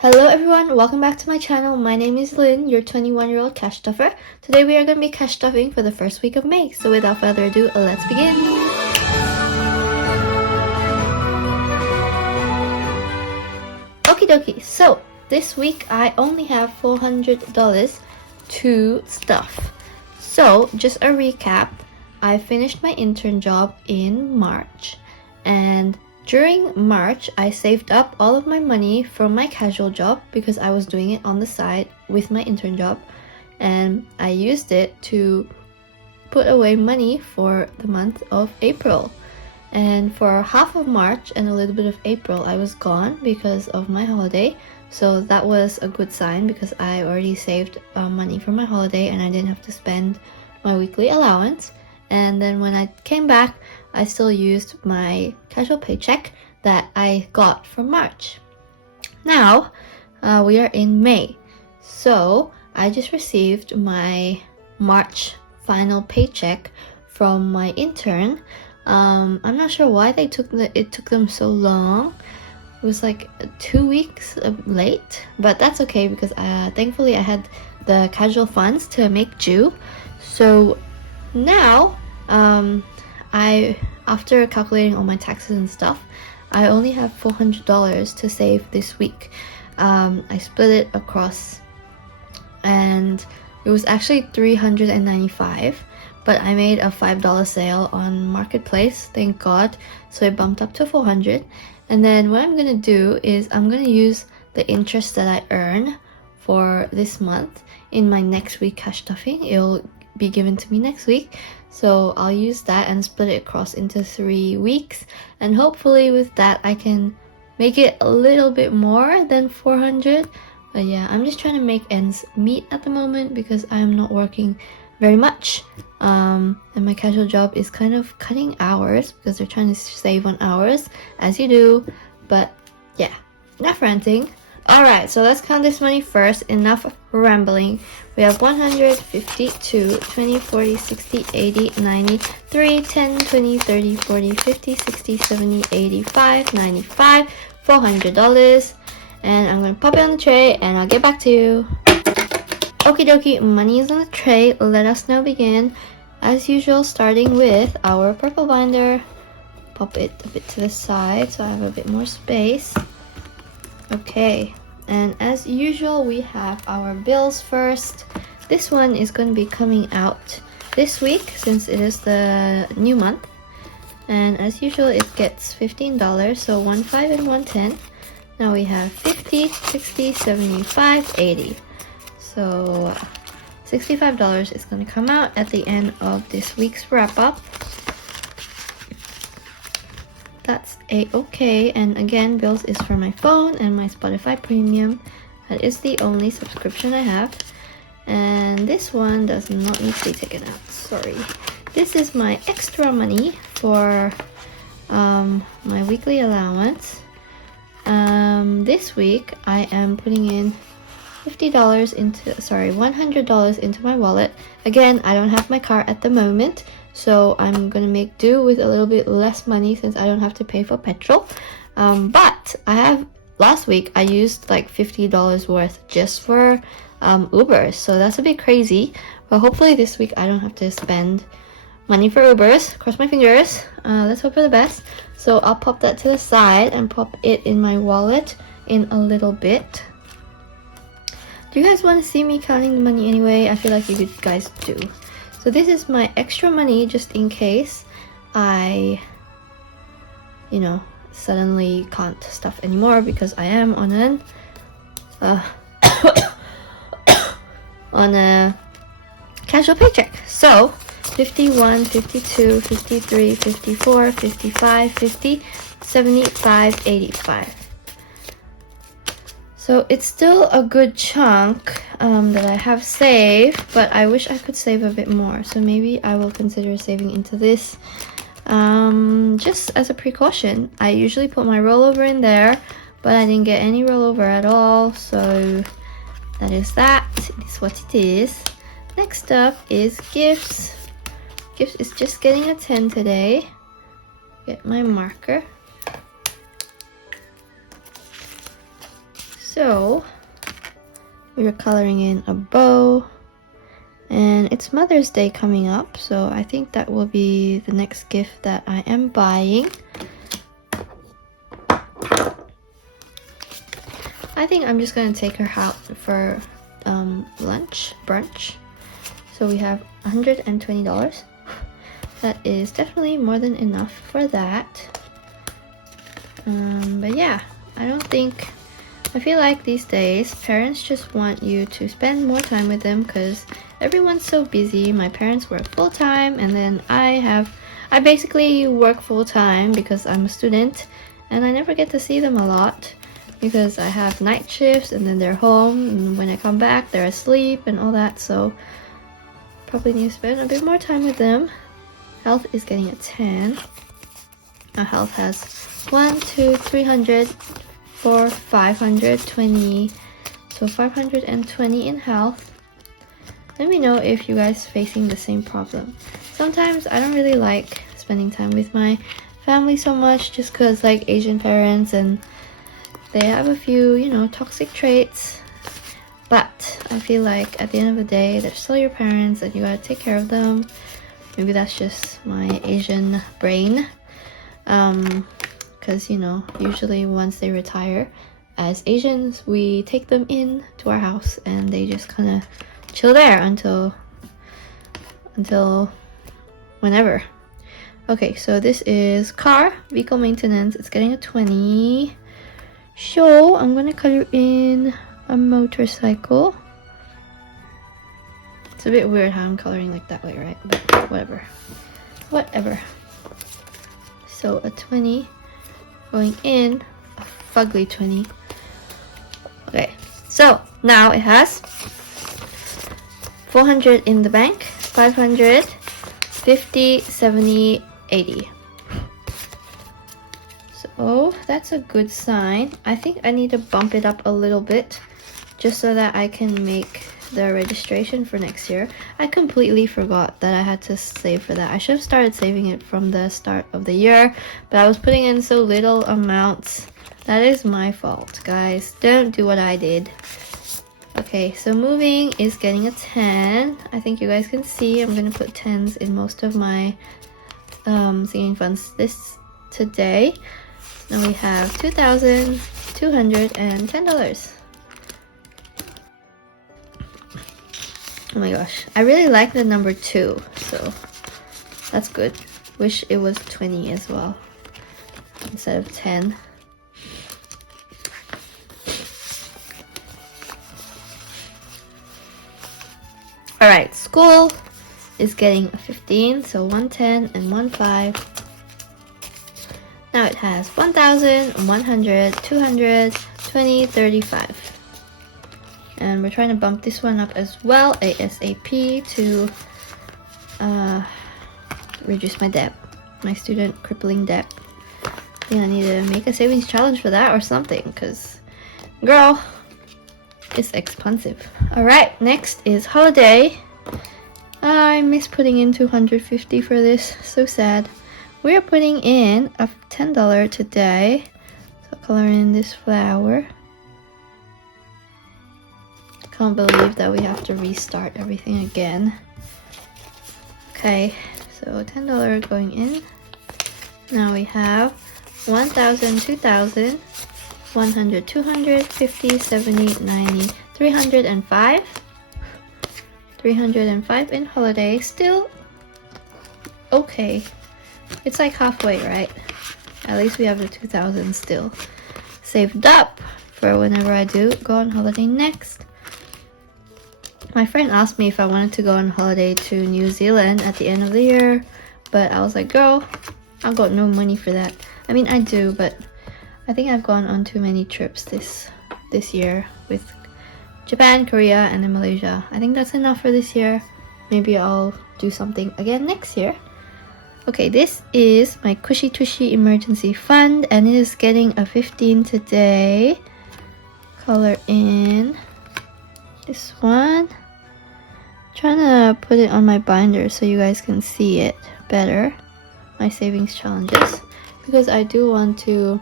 Hello everyone, welcome back to my channel. My name is Lynn, your 21-year-old cash stuffer. Today we are going to be cash stuffing for the first week of May. So without further ado, let's begin. Okie dokie, so this week I only have $400 to stuff. So just a recap, I finished my intern job in March, and during March, I saved up all of my money from my casual job because I was doing it on the side with my intern job, and I used it to put away money for the month of April. And for half of March and a little bit of April, I was gone because of my holiday, so that was a good sign because I already saved money for my holiday and I didn't have to spend my weekly allowance. And then when I came back, I still used my casual paycheck that I got from March. Now, we are in May. So, I just received my March final paycheck from my intern. I'm not sure why it took them so long. It was like 2 weeks late, but that's okay because thankfully I had the casual funds to make due. So now, after calculating all my taxes and stuff, I only have $400 to save this week. I split it across, and it was actually $395, but I made a $5 sale on Marketplace, thank God, so it bumped up to $400. And then what I'm gonna do is I'm gonna use the interest that I earn for this month in my next week cash stuffing. It'll be given to me next week, so I'll use that and split it across into 3 weeks, and hopefully with that I can make it a little bit more than 400. But yeah, I'm just trying to make ends meet at the moment because I'm not working very much, and my casual job is kind of cutting hours because they're trying to save on hours, as you do. But yeah, enough ranting. Alright, so let's count this money first. Enough rambling. We have 100, 50, 2, 20, 40, 60, 80, 90, 3, 10, 20, 30, 40, 50, 60, 70, 85, 95, $400. And I'm going to pop it on the tray and I'll get back to you. Okie dokie, money is on the tray. Let us now begin. As usual, starting with our purple binder. Pop it a bit to the side so I have a bit more space. Okay, and as usual, we have our bills first. This one is going to be coming out this week since it is the new month. And as usual, it gets $15, so 1, 5, and 1, 10. Now we have 50, 60, 75, 80. So $65 is going to come out at the end of this week's wrap-up. That's a-okay, and again, bills is for my phone and my Spotify Premium. That is the only subscription I have. And this one does not need to be taken out, sorry. This is my extra money for my weekly allowance. This week, I am putting in $100 into my wallet. Again, I don't have my car at the moment, so I'm gonna make do with a little bit less money since I don't have to pay for petrol. But last week I used like $50 worth just for Ubers, so that's a bit crazy. But hopefully this week I don't have to spend money for Ubers. Cross my fingers. Let's hope for the best. So I'll pop that to the side and pop it in my wallet in a little bit. Do you guys want to see me counting the money anyway? I feel like you guys do. So this is my extra money just in case I, suddenly can't stuff anymore because I am on on a casual paycheck. So 51, 52, 53, 54, 55, 50, 75, 85. So it's still a good chunk that I have saved, but I wish I could save a bit more. So maybe I will consider saving into this just as a precaution. I usually put my rollover in there, but I didn't get any rollover at all. So that is that. It is what it is. Next up is gifts. Gifts is just getting a 10 today. Get my marker. So we're coloring in a bow, and it's Mother's Day coming up, so I think that will be the next gift that I am buying. I think I'm just gonna take her out for brunch. So we have $120. That is definitely more than enough for that. But yeah, I feel like these days parents just want you to spend more time with them because everyone's so busy. My parents work full-time, and then I basically work full-time because I'm a student, and I never get to see them a lot because I have night shifts and then they're home, and when I come back they're asleep and all that, so probably need to spend a bit more time with them. Health is getting a 10. Our health has 1, 2, 300, 4, 520. So 520 in health. Let me know if you guys facing the same problem. Sometimes I don't really like spending time with my family so much just because like Asian parents, and they have a few, you know, toxic traits. But I feel like at the end of the day, they're still your parents and you gotta take care of them. Maybe that's just my Asian brain. Because, you know, usually once they retire, as Asians, we take them in to our house and they just kind of chill there until whenever. Okay, so this is car, vehicle maintenance. It's getting a 20. So I'm gonna color in a motorcycle. It's a bit weird how I'm coloring like that way, right? But whatever. So a 20 going in, a fugly 20. Okay, so now it has 400 in the bank, 500, 50, 70, 80. So that's a good sign. I think I need to bump it up a little bit just so that I can make the registration for next year. I completely forgot that I had to save for that. I should have started saving it from the start of the year, but I was putting in so little amounts. That is my fault, guys. Don't do what I did. Okay, so moving is getting a 10. I think you guys can see I'm gonna put 10s in most of my singing funds today. Now we have $2,210. Oh my gosh, I really like the number 2, so that's good. Wish it was 20 as well instead of 10. Alright, school is getting a 15, so 110 and 15. Now it has 1,000, 100, 200, 20, 35. And we're trying to bump this one up as well, ASAP, to reduce my debt, my student crippling debt. I think I need to make a savings challenge for that or something, because, girl, it's expensive. Alright, next is holiday. I miss putting in 250 for this, so sad. We are putting in a $10 today, so color in this flower. Can't believe that we have to restart everything again. Okay, so $10 going in. Now we have 1,000, 2,000, 100, 200, 50, 70, 90, 305. 305 in holiday. Still okay. It's like halfway, right? At least we have the 2,000 still saved up for whenever I do go on holiday next. My friend asked me if I wanted to go on holiday to New Zealand at the end of the year, but I was like, girl, I've got no money for that. I mean, I do, but I think I've gone on too many trips this year with Japan, Korea, and then Malaysia. I think that's enough for this year. Maybe I'll do something again next year. Okay, this is my Cushy Tushy emergency fund, and it is getting a 15 today. Color in this one. Trying to put it on my binder so you guys can see it better, my savings challenges, because I do want to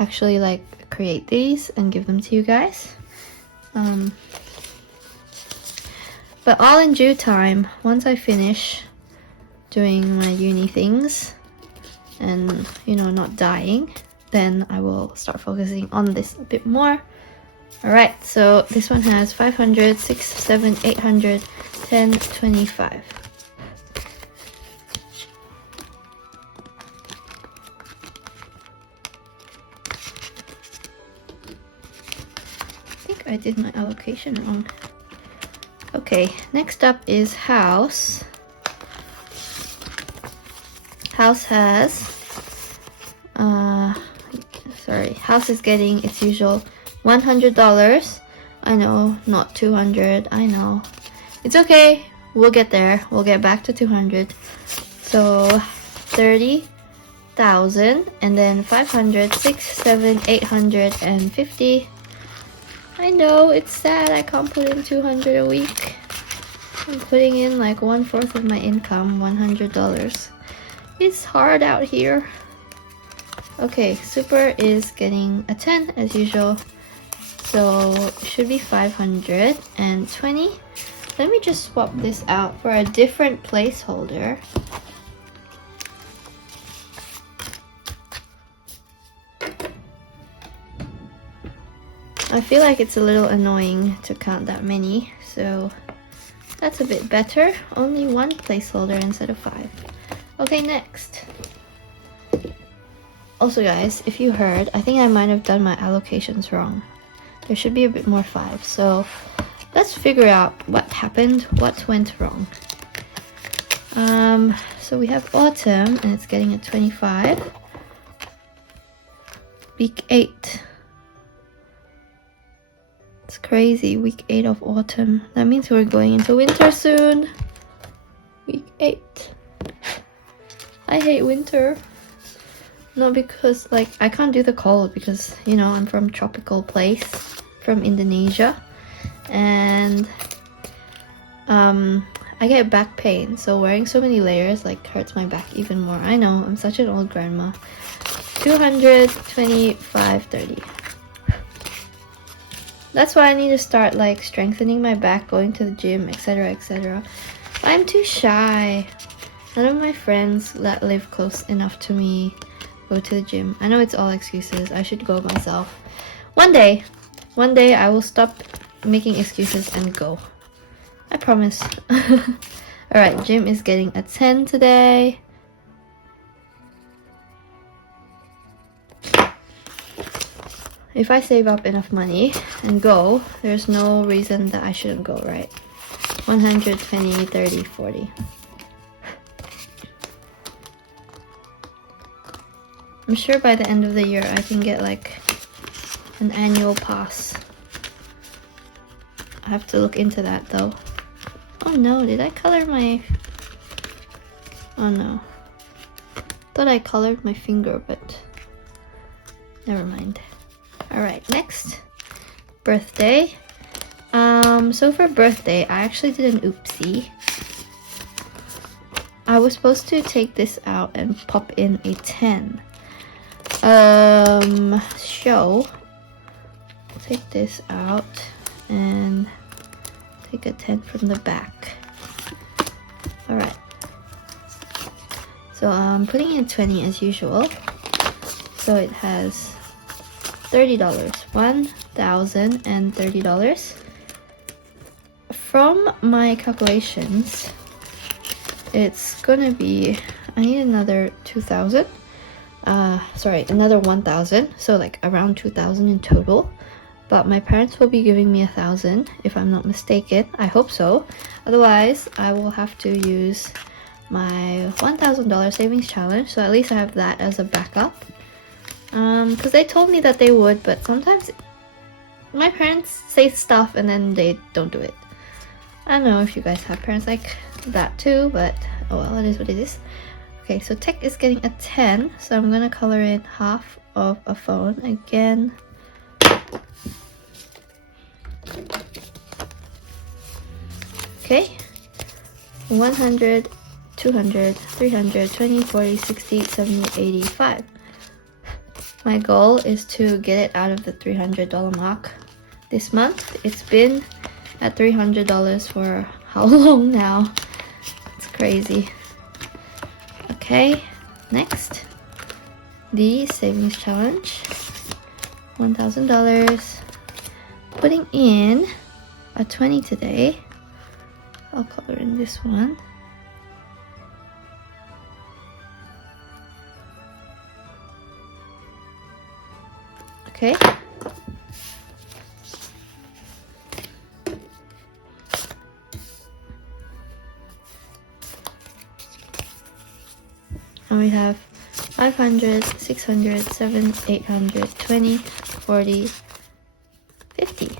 actually like create these and give them to you guys. But all in due time, once I finish doing my uni things and, you know, not dying, then I will start focusing on this a bit more. Alright, so this one has 500, 6, 7, 800, 10, 25. I think I did my allocation wrong. Okay, next up is house. House has, house is getting its usual $100. I know, not 200, I know. It's okay, we'll get there. We'll get back to 200. So 30,000 and then 500, 6, 7, 850. I know, it's sad I can't put in 200 a week. I'm putting in like 1/4 of my income, $100. It's hard out here. Okay, super is getting a 10 as usual. So it should be 520. Let me just swap this out for a different placeholder. I feel like it's a little annoying to count that many, so that's a bit better. Only one placeholder instead of 5. Okay, next. Also guys, if you heard, I think I might have done my allocations wrong. There should be a bit more 5, so let's figure out what happened, what went wrong. So we have autumn, and it's getting a 25. Week 8. It's crazy, week 8 of autumn. That means we're going into winter soon. Week 8. I hate winter. Not because, like, I can't do the cold because, you know, I'm from tropical place, from Indonesia. And, I get back pain, so wearing so many layers, like, hurts my back even more. I know, I'm such an old grandma. 200, 25, 30. That's why I need to start, like, strengthening my back, going to the gym, etc, etc. I'm too shy. None of my friends that live close enough to me go to the gym. I know it's all excuses. I should go myself. One day I will stop making excuses and go. I promise. Alright, gym is getting a 10 today. If I save up enough money and go, there's no reason that I shouldn't go, right? 120, 30, 40. I'm sure by the end of the year I can get like an annual pass. I have to look into that though. Oh no, did I color my... Oh no. Thought I colored my finger, but never mind. Alright, next. Birthday. So for birthday, I actually did an oopsie. I was supposed to take this out and pop in a 10. So take this out and take a 10 from the back. Alright. So I'm putting in 20 as usual. So it has $30. $1,030. From my calculations, it's gonna be, I need another 2,000. Another 1,000, so like around 2,000 in total. But my parents will be giving me 1,000 if I'm not mistaken. I hope so. Otherwise, I will have to use my $1,000 savings challenge. So at least I have that as a backup. Because they told me that they would, but sometimes my parents say stuff and then they don't do it. I don't know if you guys have parents like that too, but oh well, it is what it is. Okay, so tech is getting a 10, so I'm gonna color in half of a phone again. Okay, 100, 200, 300, 20, 40, 60, 70, 85. My goal is to get it out of the $300 mark this month. It's been at $300 for how long now? It's crazy. Okay, next, the savings challenge. $1,000. Putting in a 20 today. I'll color in this one. Okay. And we have 500, 600, 700, 800, 20, 40, 50.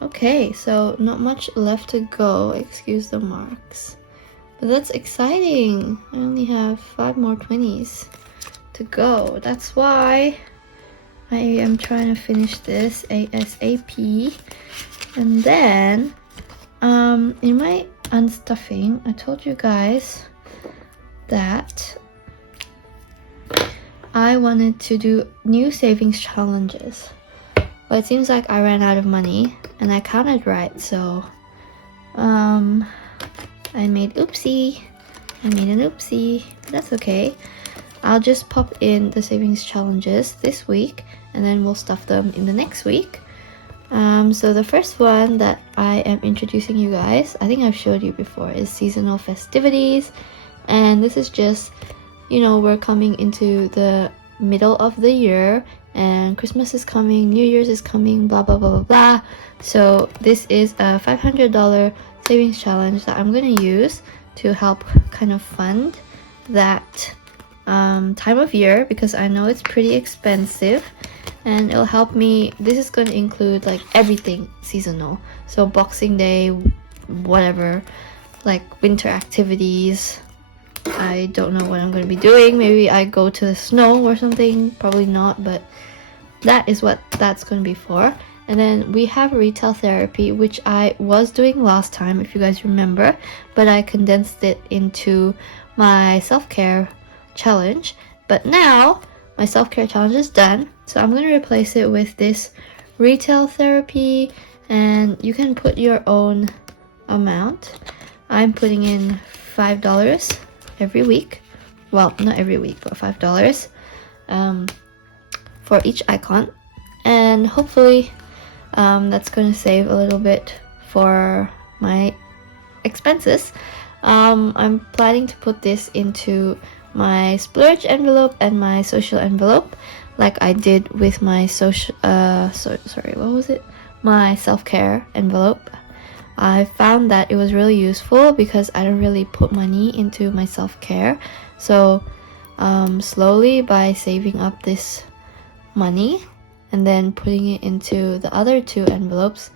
Okay, so not much left to go, excuse the marks. But that's exciting. I only have 5 more 20s to go. That's why I am trying to finish this ASAP. And then, in my unstuffing, I told you guys that I wanted to do new savings challenges. But it seems like I ran out of money, and I counted right, so I made an oopsie, but that's okay. I'll just pop in the savings challenges this week, and then we'll stuff them in the next week. So the first one that I am introducing you guys, I think I've showed you before, is seasonal festivities. And this is just, you know, we're coming into the middle of the year, and Christmas is coming, New Year's is coming, blah blah blah blah blah. So this is a $500 savings challenge that I'm gonna use to help kind of fund that time of year, because I know it's pretty expensive, and it'll help me. This is going to include like everything seasonal, so Boxing Day, whatever, like winter activities. I don't know what I'm going to be doing. Maybe I go to the snow or something, probably not, but that is what that's going to be for. And then we have retail therapy, which I was doing last time, if you guys remember, but I condensed it into my self-care challenge. But now my self-care challenge is done, so I'm going to replace it with this retail therapy, and you can put your own amount. I'm putting in $5 every week. Well, not every week, but $5 for each icon, and hopefully that's going to save a little bit for my expenses. I'm planning to put this into my splurge envelope and my social envelope, like I did with my my self-care envelope. I found that it was really useful because I don't really put money into my self-care. So slowly, by saving up this money and then putting it into the other two envelopes,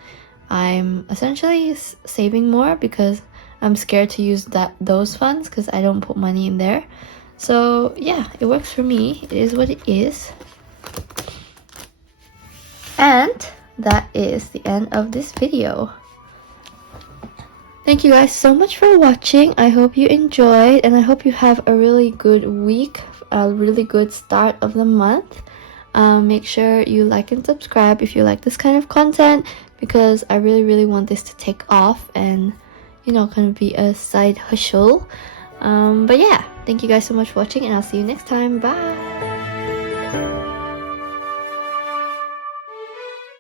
I'm essentially saving more because I'm scared to use those funds because I don't put money in there. So yeah, it works for me. It is what it is. And that is the end of this video. Thank you guys so much for watching. I hope you enjoyed, and I hope you have a really good week, a really good start of the month. Make sure you like and subscribe if you like this kind of content, because I really want this to take off and, you know, kind of be a side hustle. But yeah, thank you guys so much for watching, and I'll see you next time. Bye!